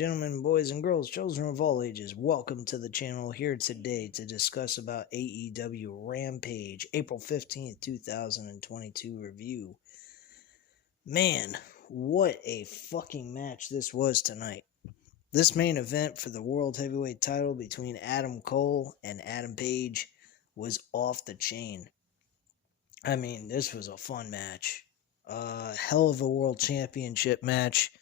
gentlemen, boys and girls, children of all ages, welcome to the channel. Here today to discuss about AEW Rampage, April 15th, 2022 review. Man, what a fucking match this was tonight. This main event for the World Heavyweight title between Adam Cole and Adam Page was off the chain. I mean, this was a fun match. Hell of a World Championship match.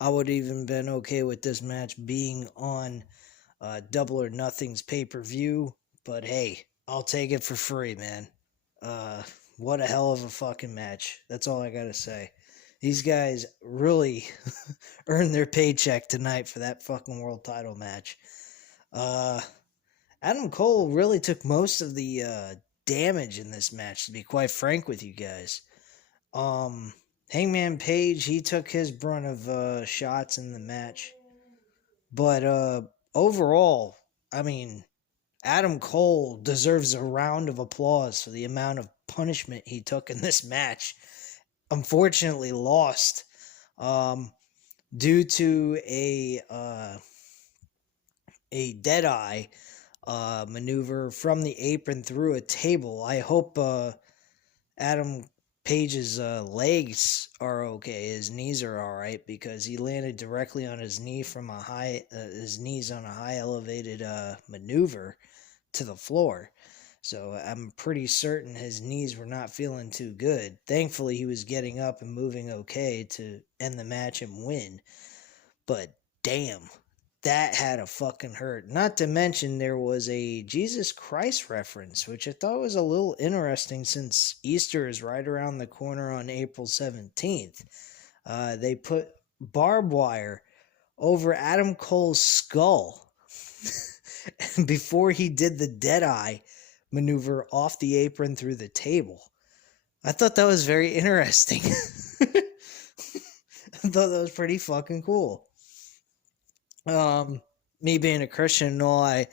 I would even been okay with this match being on Double or Nothing's pay-per-view, but hey, I'll take it for free, man. What a hell of a fucking match. That's all I gotta say. These guys really earned their paycheck tonight for that fucking world title match. Adam Cole really took most of the damage in this match, to be quite frank with you guys. Hangman Paige, he took his brunt of shots in the match. But overall, I mean, Adam Cole deserves a round of applause for the amount of punishment he took in this match. Unfortunately lost due to a Deadeye maneuver from the apron through a table. I hope Adam Page's legs are okay. His knees are all right because he landed directly on his knee from his knees on a high elevated maneuver to the floor. So I'm pretty certain his knees were not feeling too good. Thankfully, he was getting up and moving okay to end the match and win. But damn, that had to fucking hurt. Not to mention there was a Jesus Christ reference, which I thought was a little interesting since Easter is right around the corner on April 17th. They put barbed wire over Adam Cole's skull before he did the Deadeye maneuver off the apron through the table. I thought that was very interesting. I thought that was pretty fucking cool. Me being a Christian and all, I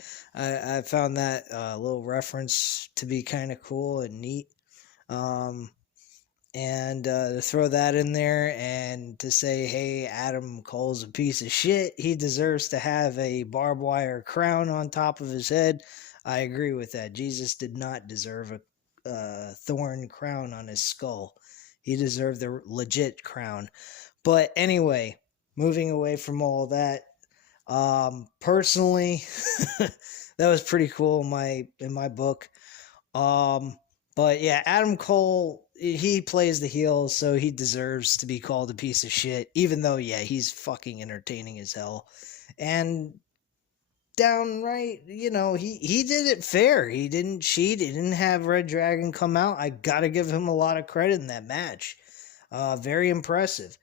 found that little reference to be kind of cool and neat. And to throw that in there and to say, hey, Adam Cole's a piece of shit. He deserves to have a barbed wire crown on top of his head. I agree with that. Jesus did not deserve a thorn crown on his skull. He deserved the legit crown. But anyway, moving away from all that, personally, that was pretty cool in my book. But yeah, Adam Cole, he plays the heel, so he deserves to be called a piece of shit, even though, yeah, he's fucking entertaining as hell. And downright, you know, he did it fair. He didn't cheat. He didn't have Red Dragon come out. I gotta give him a lot of credit in that match. Very impressive.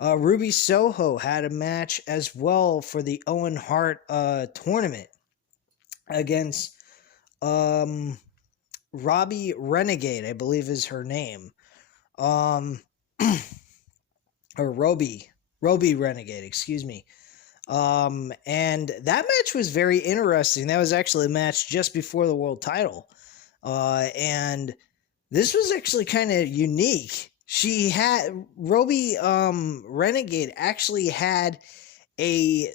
Ruby Soho had a match as well for the Owen Hart tournament against Robbie Renegade, I believe is her name. Or Roby Renegade, excuse me. And that match was very interesting. That was actually a match just before the world title. And this was actually kind of unique. She had Roby Renegade actually had a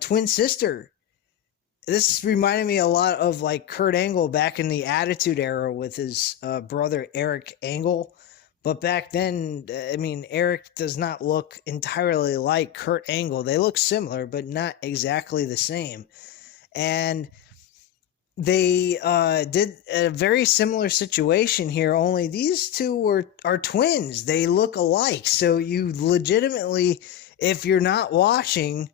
twin sister. This reminded me a lot of like Kurt Angle back in the Attitude Era with his brother Eric Angle. But back then, I mean, Eric does not look entirely like Kurt Angle. They look similar, but not exactly the same. And they did a very similar situation here, only these two are twins. They look alike. So you legitimately, if you're not watching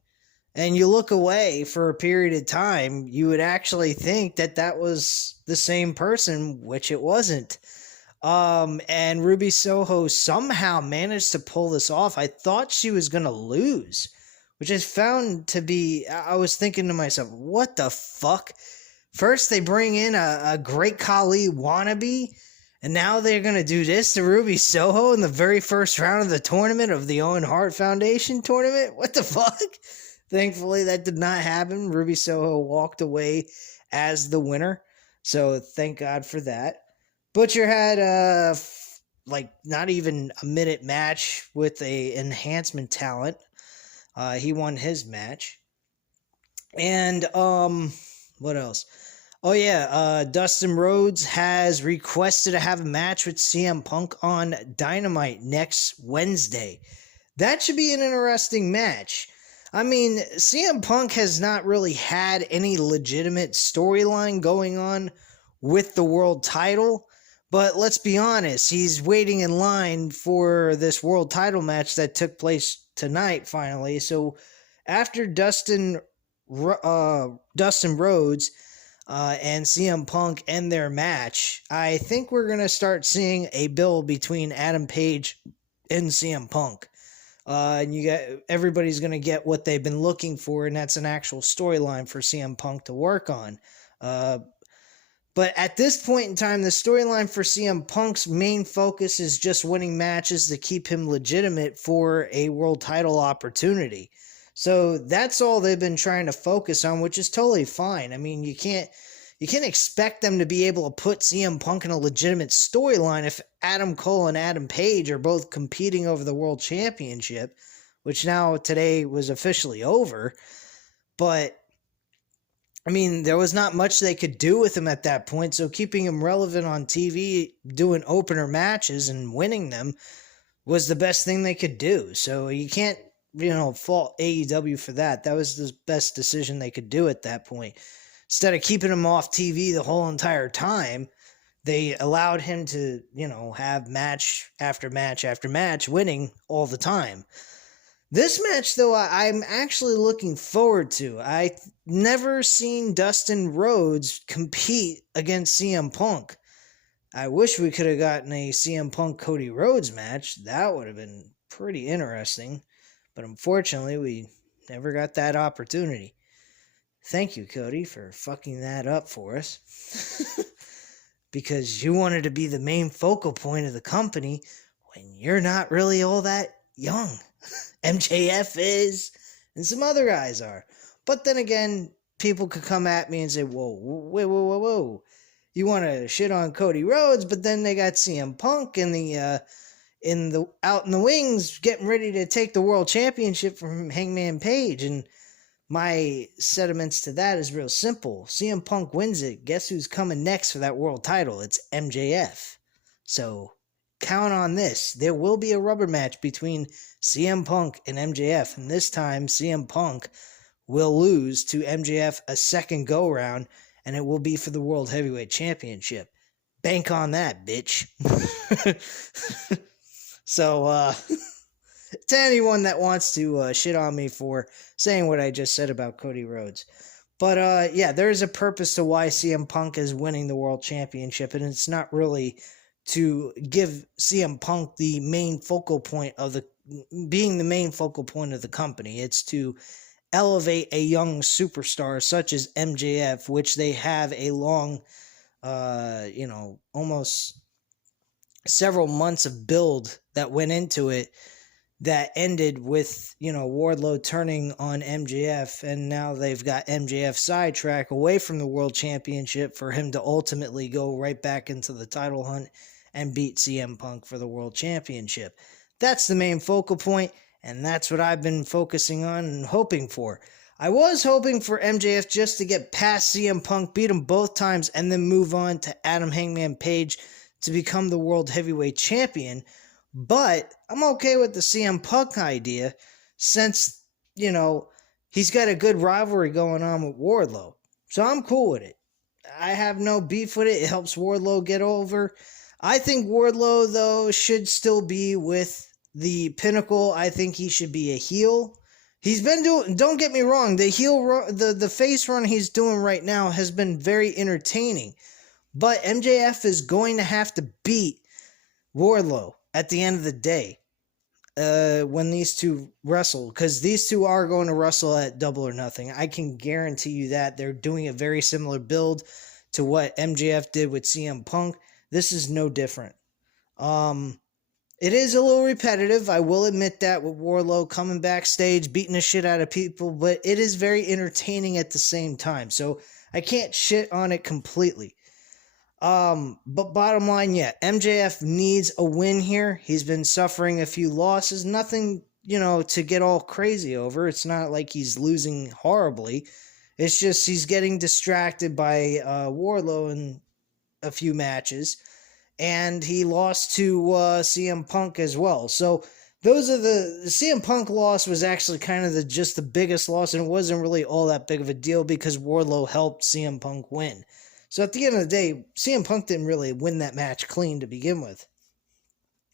and you look away for a period of time, you would actually think that that was the same person, which it wasn't. And Ruby Soho somehow managed to pull this off. I thought she was going to lose, which I found to be, I was thinking to myself, what the fuck? First, they bring in a Great Khali wannabe, and now they're going to do this to Ruby Soho in the very first round of the tournament of the Owen Hart Foundation tournament? What the fuck? Thankfully, that did not happen. Ruby Soho walked away as the winner, so thank God for that. Butcher had like not even a minute match with a enhancement talent. He won his match. And what else? Oh yeah, Dustin Rhodes has requested to have a match with CM Punk on Dynamite next Wednesday. That should be an interesting match. I mean, CM Punk has not really had any legitimate storyline going on with the world title, but let's be honest, he's waiting in line for this world title match that took place tonight finally. So after Dustin Rhodes and CM Punk end their match, I think we're going to start seeing a build between Adam Page and CM Punk. And everybody's going to get what they've been looking for, and that's an actual storyline for CM Punk to work on. But at this point in time, the storyline for CM Punk's main focus is just winning matches to keep him legitimate for a world title opportunity. So that's all they've been trying to focus on, which is totally fine. I mean, you can't expect them to be able to put CM Punk in a legitimate storyline if Adam Cole and Adam Page are both competing over the world championship, which now today was officially over. But I mean, there was not much they could do with him at that point, so keeping him relevant on TV, doing opener matches and winning them was the best thing they could do. So you can't, fault AEW for that. That was the best decision they could do at that point. Instead of keeping him off TV the whole entire time, they allowed him to, have match after match after match, winning all the time. This match, though, I'm actually looking forward to. I've never seen Dustin Rhodes compete against CM Punk. I wish we could have gotten a CM Punk Cody Rhodes match. That would have been pretty interesting. But unfortunately, we never got that opportunity. Thank you, Cody, for fucking that up for us. Because you wanted to be the main focal point of the company when you're not really all that young. MJF is, and some other guys are. But then again, people could come at me and say, whoa. You want to shit on Cody Rhodes, but then they got CM Punk out in the wings getting ready to take the world championship from Hangman Paige. And my sentiments to that is real simple. CM Punk wins it. Guess who's coming next for that world title? It's MJF. So count on this. There will be a rubber match between CM Punk and MJF. And this time, CM Punk will lose to MJF a second go-round, and it will be for the World Heavyweight Championship. Bank on that, bitch. So, to anyone that wants to shit on me for saying what I just said about Cody Rhodes. But, yeah, there's a purpose to why CM Punk is winning the World Championship, and it's not really to give CM Punk the main focal point of being the main focal point of the company. It's to elevate a young superstar such as MJF, which they have a long, almost several months of build that went into it that ended with, Wardlow turning on MJF, and now they've got MJF sidetracked away from the World Championship for him to ultimately go right back into the title hunt and beat CM Punk for the World Championship. That's the main focal point, and that's what I've been focusing on and hoping for. I was hoping for MJF just to get past CM Punk, beat him both times, and then move on to Adam Hangman Page to become the World Heavyweight Champion. But I'm okay with the CM Punk idea since, he's got a good rivalry going on with Wardlow. So I'm cool with it. I have no beef with it. It helps Wardlow get over. I think Wardlow, though, should still be with the Pinnacle. I think he should be a heel. He's been doing, don't get me wrong, the face run he's doing right now has been very entertaining. But MJF is going to have to beat Wardlow at the end of the day when these two wrestle, because these two are going to wrestle at Double or Nothing. I can guarantee you that. They're doing a very similar build to what MJF did with CM Punk. This is no different. It is a little repetitive, I will admit that, with Wardlow coming backstage, beating the shit out of people, but it is very entertaining at the same time, so I can't shit on it completely. But bottom line, yeah, MJF needs a win here. He's been suffering a few losses, nothing to get all crazy over. It's not like he's losing horribly. It's just he's getting distracted by Wardlow in a few matches, and he lost to CM Punk as well. So those are the CM Punk loss was actually kind of just the biggest loss, and it wasn't really all that big of a deal because Wardlow helped CM Punk win. So at the end of the day, CM Punk didn't really win that match clean to begin with.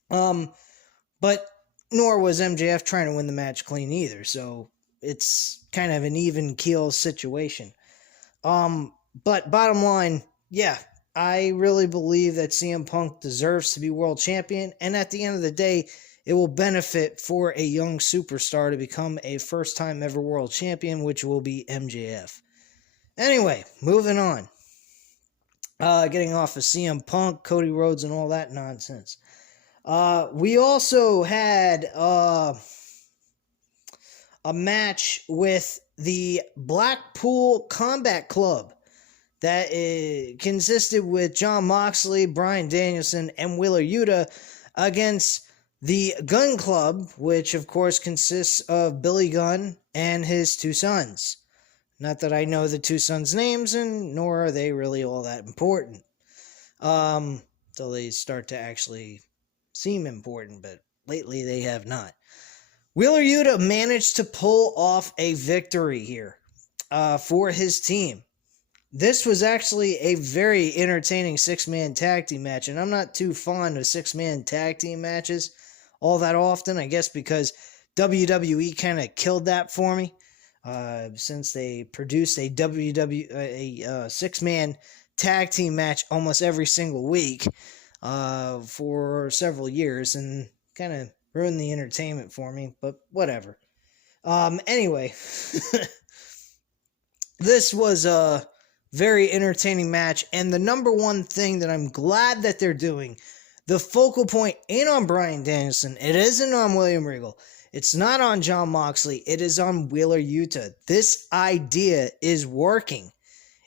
But nor was MJF trying to win the match clean either. So it's kind of an even keel situation. But bottom line, yeah, I really believe that CM Punk deserves to be world champion. And at the end of the day, it will benefit for a young superstar to become a first-time ever world champion, which will be MJF. Anyway, moving on. Getting off of CM Punk, Cody Rhodes, and all that nonsense. We also had a match with the Blackpool Combat Club that consisted with Jon Moxley, Bryan Danielson, and Wheeler Yuta against the Gunn Club, which of course consists of Billy Gunn and his two sons. Not that I know the two sons' names, and nor are they really all that important. Until they start to actually seem important, but lately they have not. Wheeler Yuta managed to pull off a victory here for his team. This was actually a very entertaining six-man tag team match, and I'm not too fond of six-man tag team matches all that often, I guess because WWE kind of killed that for me since they produced a six-man tag team match almost every single week for several years, and kind of ruined the entertainment for me, but whatever. Anyway, this was a very entertaining match, and the number one thing that I'm glad that they're doing, the focal point ain't on Bryan Danielson. It isn't on William Regal. It's not on Jon Moxley. It is on Wheeler Yuta. This idea is working.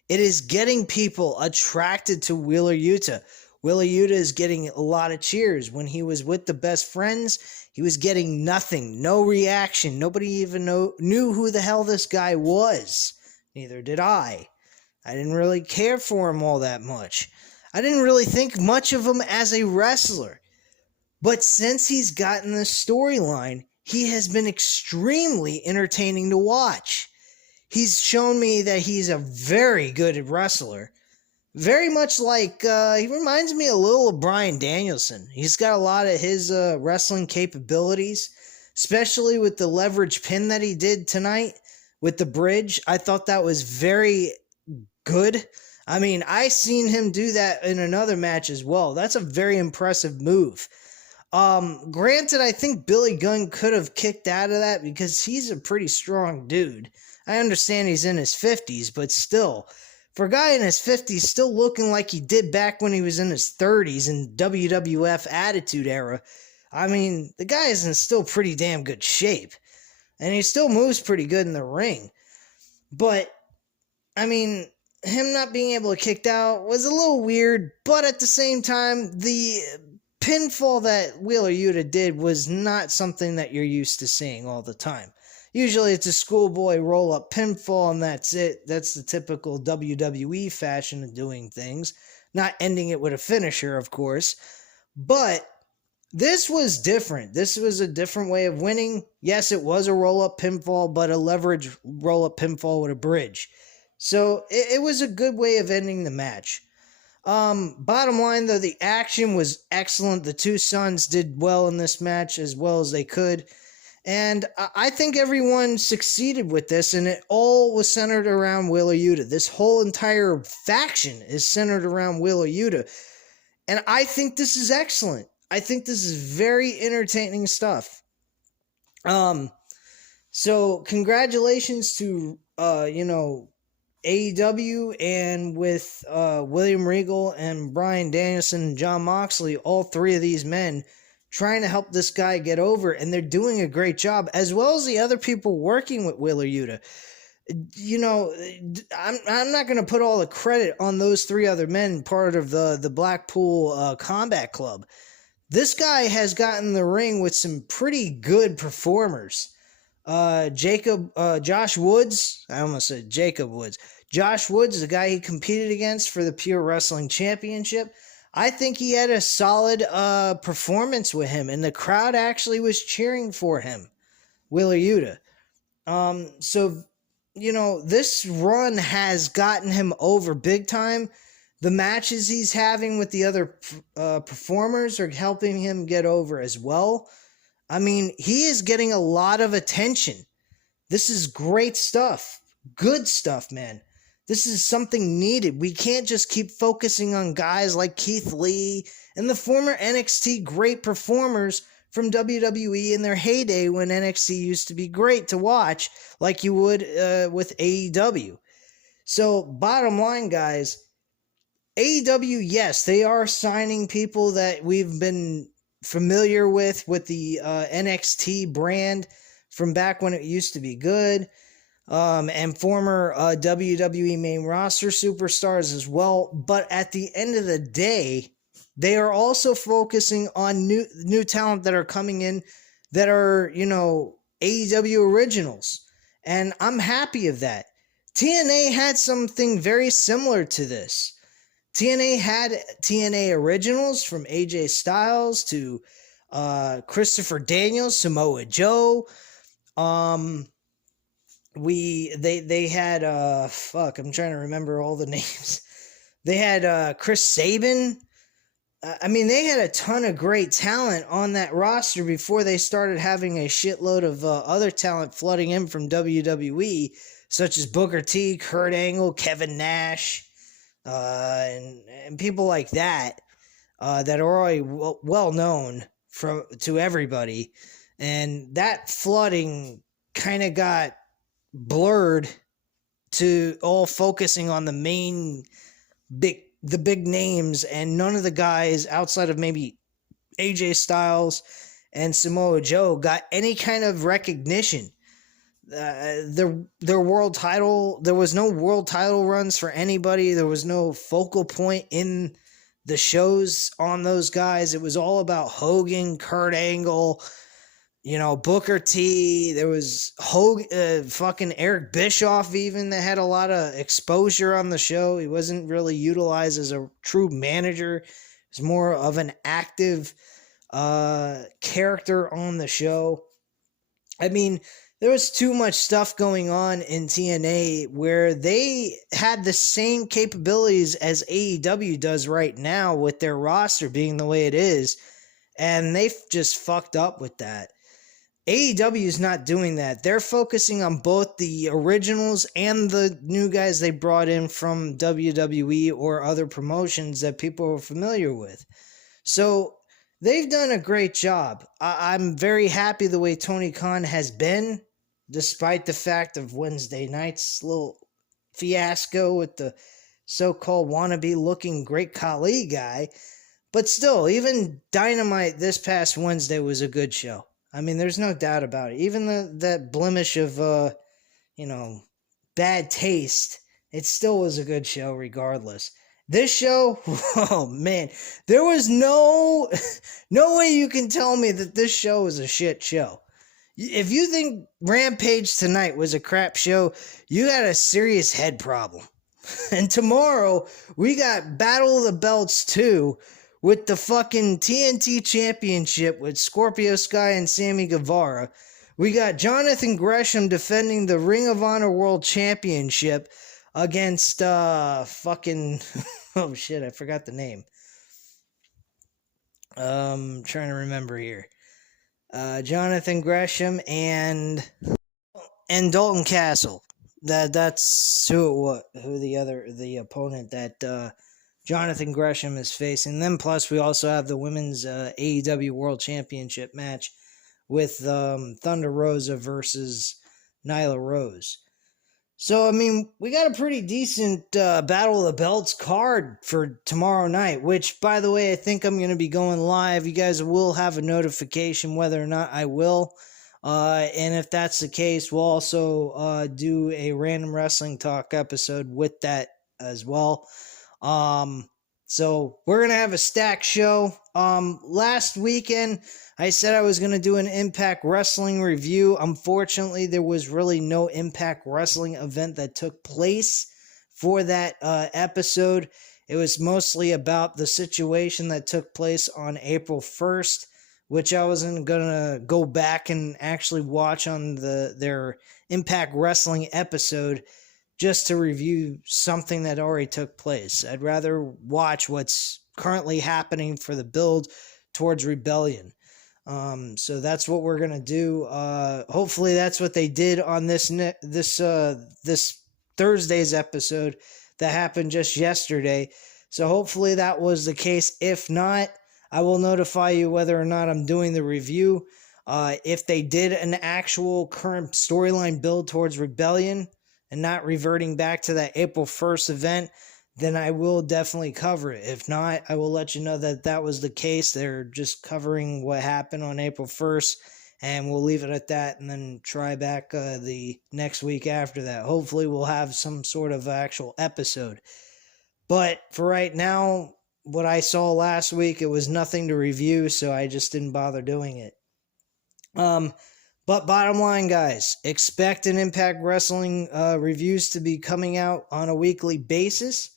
It is getting people attracted to Wheeler Yuta. Wheeler Yuta is getting a lot of cheers. When he was with the Best Friends, he was getting nothing, no reaction. Nobody even knew who the hell this guy was. Neither did I. I didn't really care for him all that much. I didn't really think much of him as a wrestler. But since he's gotten this storyline, he has been extremely entertaining to watch. He's shown me that he's a very good wrestler. Very much like, he reminds me a little of Bryan Danielson. He's got a lot of his wrestling capabilities, especially with the leverage pin that he did tonight with the bridge. I thought that was very good. I mean, I seen him do that in another match as well. That's a very impressive move. Granted, I think Billy Gunn could have kicked out of that because he's a pretty strong dude. I understand he's in his 50s, but still, for a guy in his 50s still looking like he did back when he was in his 30s in WWF Attitude Era, I mean, the guy is in still pretty damn good shape. And he still moves pretty good in the ring. But, I mean, him not being able to kick out was a little weird, but at the same time, the pinfall that Wheeler Yuta did was not something that you're used to seeing all the time. Usually it's a schoolboy roll-up pinfall, and that's it. That's the typical WWE fashion of doing things. Not ending it with a finisher, of course. But this was different. This was a different way of winning. Yes, it was a roll-up pinfall, but a leverage roll-up pinfall with a bridge. So it was a good way of ending the match. Bottom line, though, the action was excellent. The two sons did well in this match as well as they could. And I think everyone succeeded with this, and it all was centered around Wheeler Yuta. This whole entire faction is centered around Wheeler Yuta. And I think this is excellent. I think this is very entertaining stuff. So congratulations to, AEW, and with William Regal and Bryan Danielson and Jon Moxley, all three of these men trying to help this guy get over, and they're doing a great job, as well as the other people working with Wheeler Yuta. You know, I'm not going to put all the credit on those three other men, part of the Blackpool Combat Club. this guy has gotten in the ring with some pretty good performers. Josh Woods, I almost said Jacob Woods. Josh Woods, the guy he competed against for the Pure Wrestling Championship. I think he had a solid performance with him, and the crowd actually was cheering for him, Wheeler Yuta. So, this run has gotten him over big time. The matches he's having with the other performers are helping him get over as well. I mean, he is getting a lot of attention. This is great stuff. Good stuff, man. This is something needed. We can't just keep focusing on guys like Keith Lee and the former NXT great performers from WWE in their heyday when NXT used to be great to watch, like you would with AEW. So, bottom line, guys, AEW, yes, they are signing people that we've been familiar with the NXT brand from back when it used to be good, and former WWE main roster superstars as well. But at the end of the day, they are also focusing on new talent that are coming in that are, AEW originals. And I'm happy of that. TNA had something very similar to this. TNA had TNA originals from AJ Styles to Christopher Daniels, Samoa Joe. They had I'm trying to remember all the names. They had Chris Sabin. I mean, they had a ton of great talent on that roster before they started having a shitload of other talent flooding in from WWE, such as Booker T, Kurt Angle, Kevin Nash, and people like that that are already well known to everybody. And that flooding kind of got blurred to all focusing on the big names, and none of the guys outside of maybe AJ Styles and Samoa Joe got any kind of recognition. Their world title, there was no world title runs for anybody. There was no focal point in the shows on those guys. It was all about Hogan, Kurt Angle, Booker T. There was fucking Eric Bischoff even that had a lot of exposure on the show. He wasn't really utilized as a true manager. He was more of an active character on the show. I mean, there was too much stuff going on in TNA where they had the same capabilities as AEW does right now with their roster being the way it is, and they just fucked up with that. AEW is not doing that. They're focusing on both the originals and the new guys they brought in from WWE or other promotions that people are familiar with. So they've done a great job. I'm very happy the way Tony Khan has been, despite the fact of Wednesday night's little fiasco with the so-called wannabe-looking Great Khali guy. But still, even Dynamite this past Wednesday was a good show. I mean, there's no doubt about it. Even that blemish of, bad taste, it still was a good show regardless. This show, oh man, there was no way you can tell me that this show was a shit show. If you think Rampage tonight was a crap show, you got a serious head problem. And tomorrow, we got Battle of the Belts 2, with the fucking TNT Championship with Scorpio Sky and Sammy Guevara. We got Jonathan Gresham defending the Ring of Honor World Championship against fucking oh shit, I forgot the name. Trying to remember here. Jonathan Gresham and Dalton Castle. That's who the opponent that Jonathan Gresham is facing. Then plus we also have the women's AEW World Championship match with Thunder Rosa versus Nyla Rose. So, I mean, we got a pretty decent Battle of the Belts card for tomorrow night, which, by the way, I think I'm going to be going live. You guys will have a notification whether or not I will. And if that's the case, we'll also do a Random Wrestling Talk episode with that as well. So we're going to have a stacked show. Last weekend, I said I was going to do an Impact Wrestling review. Unfortunately, there was really no Impact Wrestling event that took place for that episode. It was mostly about the situation that took place on April 1st, which I wasn't going to go back and actually watch on their Impact Wrestling episode just to review something that already took place. I'd rather watch what's currently happening for the build towards Rebellion. So that's what we're gonna do. Hopefully that's what they did on this Thursday's episode that happened just yesterday. So hopefully that was the case. If not, I will notify you whether or not I'm doing the review. If they did an actual current storyline build towards Rebellion and not reverting back to that April 1st event, then I will definitely cover it. If not, I will let you know that that was the case. They're just covering what happened on April 1st, and we'll leave it at that and then try back the next week after that. Hopefully we'll have some sort of actual episode. But for right now, what I saw last week, it was nothing to review, so I just didn't bother doing it. But bottom line, guys, expect an Impact Wrestling reviews to be coming out on a weekly basis.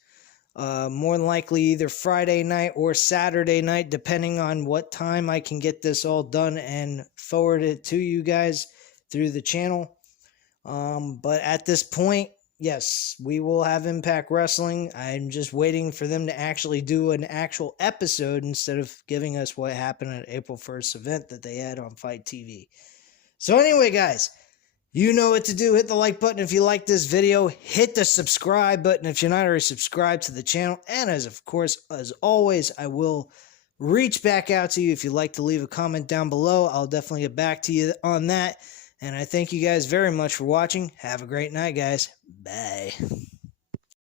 More than likely either Friday night or Saturday night, depending on what time I can get this all done and forward it to you guys through the channel. But at this point, yes, we will have Impact Wrestling. I'm just waiting for them to actually do an actual episode instead of giving us what happened at April 1st event that they had on Fight TV. So anyway, guys, you know what to do. Hit the like button if you like this video. Hit the subscribe button if you're not already subscribed to the channel. And as always, I will reach back out to you if you'd like to leave a comment down below. I'll definitely get back to you on that. And I thank you guys very much for watching. Have a great night, guys. Bye.